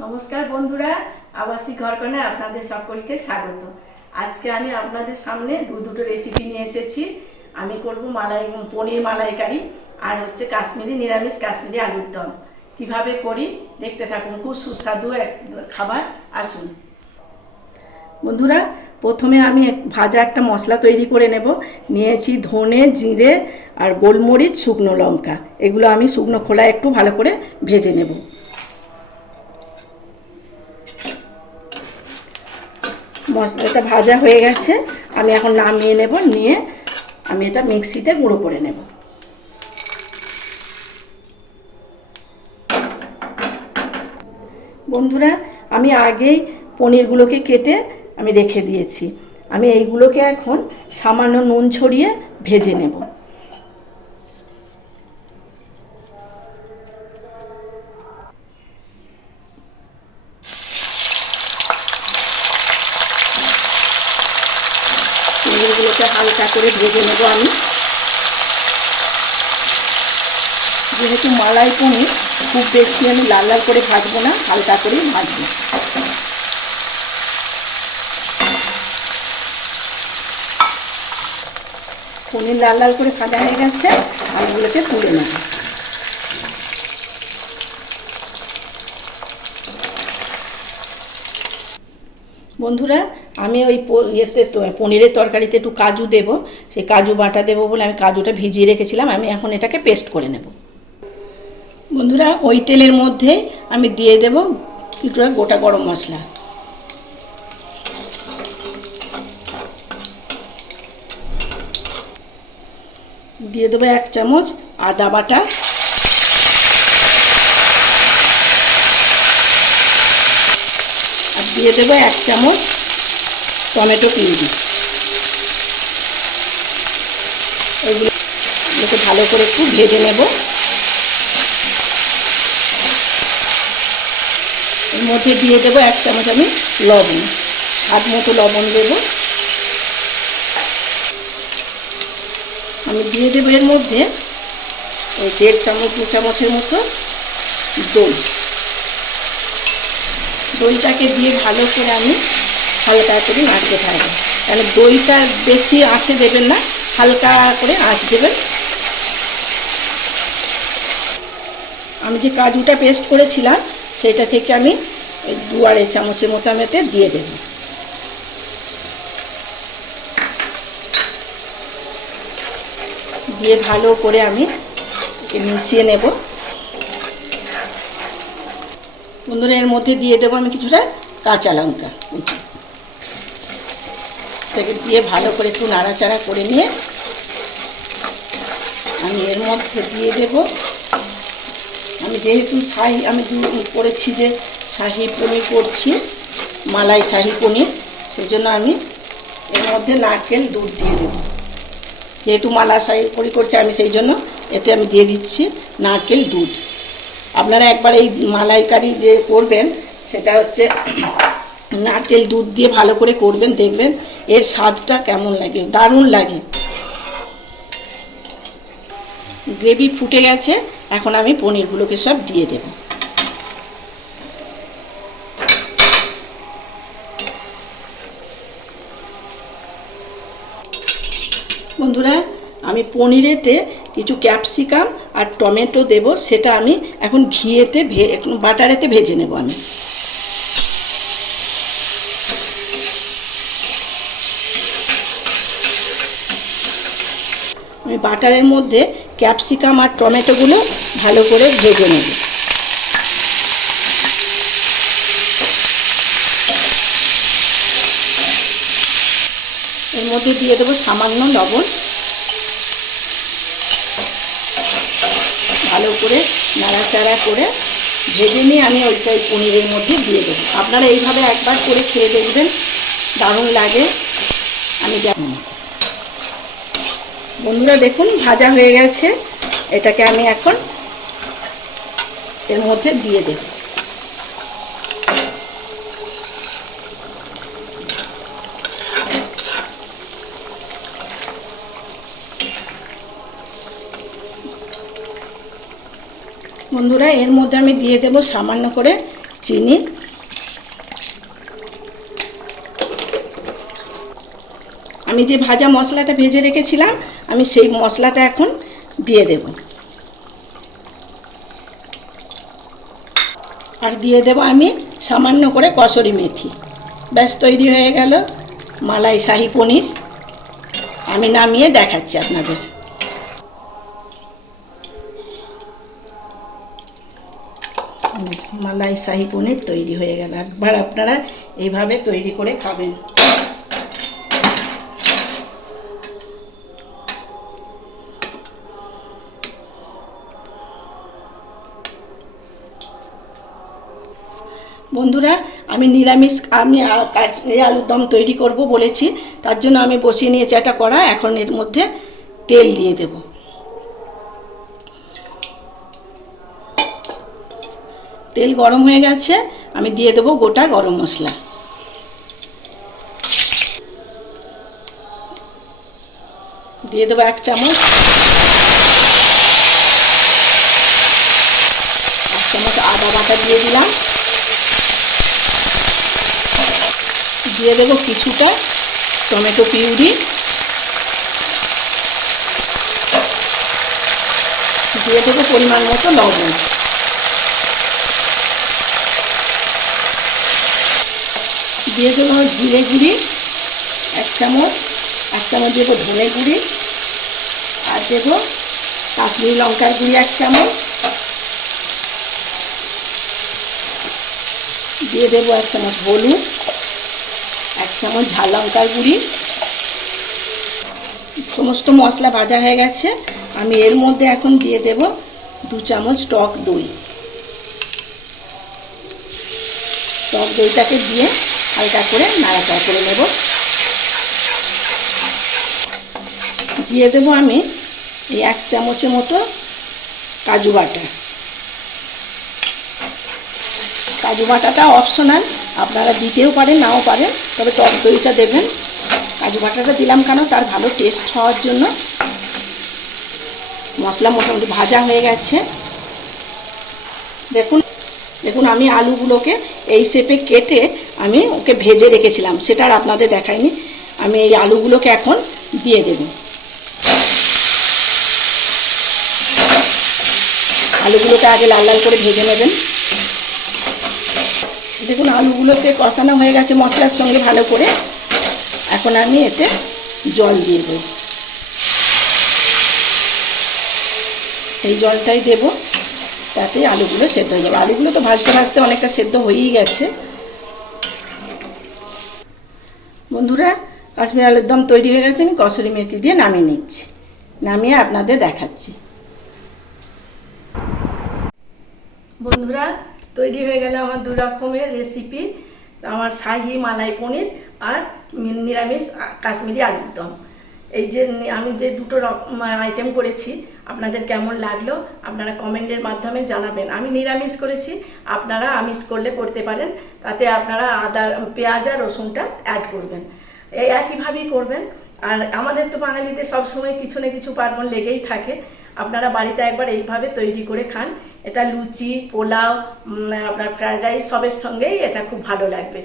নমস্কার বন্ধুরা, আবাসিক ঘরকনে আপনাদের সকলকে স্বাগত। আজকে আমি আপনাদের সামনে দুটো রেসিপি নিয়ে এসেছি। আমি করব পনির মালাইকারি আর হচ্ছে কাশ্মীরি নিরামিষ কাশ্মীরি আলুর দম। কিভাবে করি দেখতে থাকুন, খুব সুস্বাদু এক খাবার। আসুন বন্ধুরা, প্রথমে আমি ভাজা একটা মশলা তৈরি করে নেব। নিয়েছি ধনে, জিরে আর গোলমরিচ, শুকনো লঙ্কা। এগুলো আমি শুকনো খোলায় একটু ভালো করে ভেজে নেব। মশলাটা ভাজা হয়ে গেছে, আমি এখন নামিয়ে নেব। নিয়ে আমি এটা মিক্সিতে গুঁড়ো করে নেব। বন্ধুরা, আমি আগেই পনিরগুলোকে কেটে আমি রেখে দিয়েছি। আমি এইগুলোকে এখন সামান্য নুন ছড়িয়ে ভেজে নেব। পনিরগুলোকে হালকা করে ভেজে নেব আমি। যেহেতু মালাই পনির, খুব বেশি আমি লাল লাল করে ভাজবো না, হালকা করেই ভাজবো। পনির লাল লাল করে ভাজা হয়ে গেছে, আলুগুলোকে তুলে নেব। বন্ধুরা, আমি ওই পনিরের তরকারিতে একটু কাজু দেব। সেই কাজু বাটা দেবো বলে আমি কাজুটা ভিজিয়ে রেখেছিলাম। আমি এখন এটাকে পেস্ট করে নেব। বন্ধুরা, ওই তেলের মধ্যে আমি দিয়ে দেব কিছুটা গোটা গরম মশলা। দিয়ে দেবো 1 চামচ আদা বাটা, আর দিয়ে দেবো 1 চামচ টমেটো পিউরি। এগুলোকে ভালো করে একটু ভেজে নেব। এর মধ্যে দিয়ে দেবো 1 চামচ আমি লবণ, স্বাদ মতো লবণ দেবো। আমি দিয়ে দেবো এর মধ্যে ওই 1.5 চামচ 2 চামচের মতো দই। দইটাকে দিয়ে ভালো করে আমি হালকা করে নাড়তে থাকবো। তাহলে দইটা বেশি আঁচে দেবেন না, হালকা করে আঁচ দেবেন। আমি যে কাজুটা পেস্ট করেছিলাম সেটা থেকে আমি 2-2.5 চামচের মতো আমি এতে দিয়ে দেব। দিয়ে ভালো করে আমি মিশিয়ে নেব। বন্ধুরা, এর মধ্যে দিয়ে দেবো আমি কিছুটা কাঁচা লঙ্কা কুচি। এটাকে দিয়ে ভালো করে একটু নাড়াচাড়া করে নিয়ে আমি এর মধ্যে দিয়ে দেব, আমি যেহেতু আমি করেছি যে শাহি পনির করছি, মালাই শাহি পনির, সেজন্য আমি এর মধ্যে নারকেল দুধ দিয়ে দেব। যেহেতু মালাই শাহি পনির করছি আমি, সেই জন্য এতে আমি দিয়ে দিচ্ছি নারকেল দুধ। আপনারা একবার এই মালাইকারি যে করবেন সেটা হচ্ছে নারকেল দুধ দিয়ে ভালো করে করবেন, দেখবেন এর স্বাদটা কেমন লাগে, দারুণ লাগে। গ্রেভি ফুটে গেছে, এখন আমি পনিরগুলোকে সব দিয়ে দেব। বন্ধুরা, আমি পনিরেতে কিছু ক্যাপসিকাম আর টমেটো দেব, সেটা আমি এখন ঘিয়েতে বাটারেতে ভেজে নেব। আমি বাটারের মধ্যে ক্যাপসিকাম আর টমেটোগুলো ভালো করে ভেজে নেব। এর মধ্যে দিয়ে দেবো সামান্য লবণ। ভালো করে নাড়াচাড়া করে ভেজে নিয়ে আমি ওই পনিরের মধ্যে দিয়ে দেবো। আপনারা এইভাবে একবার করে খেয়ে দেখবেন, দারুণ লাগে। আমি বন্ধুরা দেখুন, ভাজা হয়ে গেছে। এটাকে আমি এখন এর মধ্যে দিয়ে দেব। বন্ধুরা, এর মধ্যে আমি দিয়ে দেব সামান্য করে চিনি, আমি যে ভাজা মশলাটা ভেজে রেখেছিলাম আমি সেই মশলাটা এখন দিয়ে দেব। আর দিয়ে দেব আমি সামান্য করে কসুরি মেথি। ব্যাস তৈরি হয়ে গেল মালাই শাহী পনির। আমি নামিয়ে দেখাচ্ছি আপনাদের। মালাই শাহী পনির তৈরি হয়ে গেল। একবার আপনারা এইভাবে তৈরি করে খাবেন। বন্ধুরা, আমি নিরামিষ কাশ্মীরি আলুর দম তৈরি করব বলেছি, তার জন্য আমি বসিয়ে নিয়েছি একটা কড়া। এখন এর মধ্যে তেল দিয়ে দেব। তেল গরম হয়ে গেছে, আমি দিয়ে দেব গোটা গরম মশলা। দিয়ে দেবো 1 চামচ, 1 চামচ আদা বাটা দিয়ে দিলাম। দিয়ে দেবো কিছুটা টমেটো পিউরি, দিয়ে দেবো পরিমাণ মতো লবণ। দিয়ে দেবো জিরে গুঁড়ি 1 চামচ, 1 চামচ দেবো ধনে গুঁড়ি, আর দেবো কাশ্মীরি লঙ্কার গুঁড়ি 1 চামচ, দিয়ে দেবো 1 চামচ হলুদ, 1 চামচ ঝাল লঙ্কার গুঁড়ি। সমস্ত মশলা ভাজা হয়ে গেছে, আমি এর মধ্যে এখন দিয়ে দেব 2 চামচ টক দই। টক দইটাকে দিয়ে হালকা করে নাড়াচাড়া করে নেব। দিয়ে দেবো আমি এই 1 চামচের মতো কাজু বাটা। কাজু বাটাটা অপশনাল, আপনারা দিতেও পারেন নাও পারেন, তবে টক দইটা দেবেন। কাজু বাটাটা দিলাম কেন, তার ভালো টেস্ট হওয়ার জন্য। মশলা মোটামুটি ভাজা হয়ে গেছে। দেখুন দেখুন আমি আলুগুলোকে এই শেপে কেটে আমি ওকে ভেজে রেখেছিলাম, সেটা আর আপনাদের দেখাইনি। আমি এই আলুগুলোকে এখন দিয়ে দেব। আলুগুলোকে আগে লাল লাল করে ভেজে নেবেন। দেখুন আলুগুলোকে কষানো হয়ে গেছে মশলার সঙ্গে ভালো করে। এখন আমি এতে জল দিয়ে দেব। এই জলটাই দেব, তাতে আলুগুলো সেদ্ধ হয়ে যাবে। আলুগুলো তো ভাজতে ভাজতে অনেকটা সেদ্ধ হয়েই গেছে। বন্ধুরা, কাশ্মীরি আলুর দম তৈরি হয়ে গেছে। আমি কসুরি মেথি দিয়ে নামিয়ে নিচ্ছি, নামিয়ে আপনাদের দেখাচ্ছি। বন্ধুরা, তৈরি হয়ে গেল আমার 2 রকমের রেসিপি, আমার শাহী মালাই পনির আর নিরামিষ কাশ্মীরি আলুর দম। এই যে আমি যে 2টো আইটেম করেছি, আপনাদের কেমন লাগলো আপনারা কমেন্টের মাধ্যমে জানাবেন। আমি নিরামিষ করেছি, আপনারা আমিষ করলে করতে পারেন, তাতে আপনারা আদা পেঁয়াজ আর রসুনটা অ্যাড করবেন। এই একইভাবেই করবেন। আর আমাদের তো বাঙালিদের সবসময় কিছু না কিছু পার্বণ লেগেই থাকে। আপনারা বাড়িতে একবার এইভাবে তৈরি করে খান। এটা লুচি, পোলাও, আপনার ফ্রায়েড রাইস সবের সঙ্গেই এটা খুব ভালো লাগবে।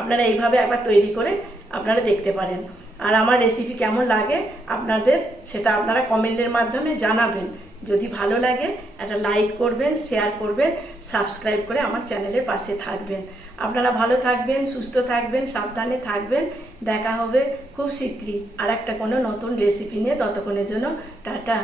আপনারা এইভাবে একবার তৈরি করে আপনারা দেখতে পারেন। আর আমার রেসিপি কেমন লাগে আপনাদের সেটা আপনারা কমেন্টের মাধ্যমে জানাবেন। যদি ভালো লাগে একটা লাইক করবেন, শেয়ার করবেন, সাবস্ক্রাইব করে আমার চ্যানেলের পাশে থাকবেন। আপনারা ভালো থাকবেন, সুস্থ থাকবেন, সাবধানে থাকবেন। দেখা হবে খুব শীঘ্রই আর একটা কোনো নতুন রেসিপি নিয়ে। ততক্ষণের জন্য টাটা।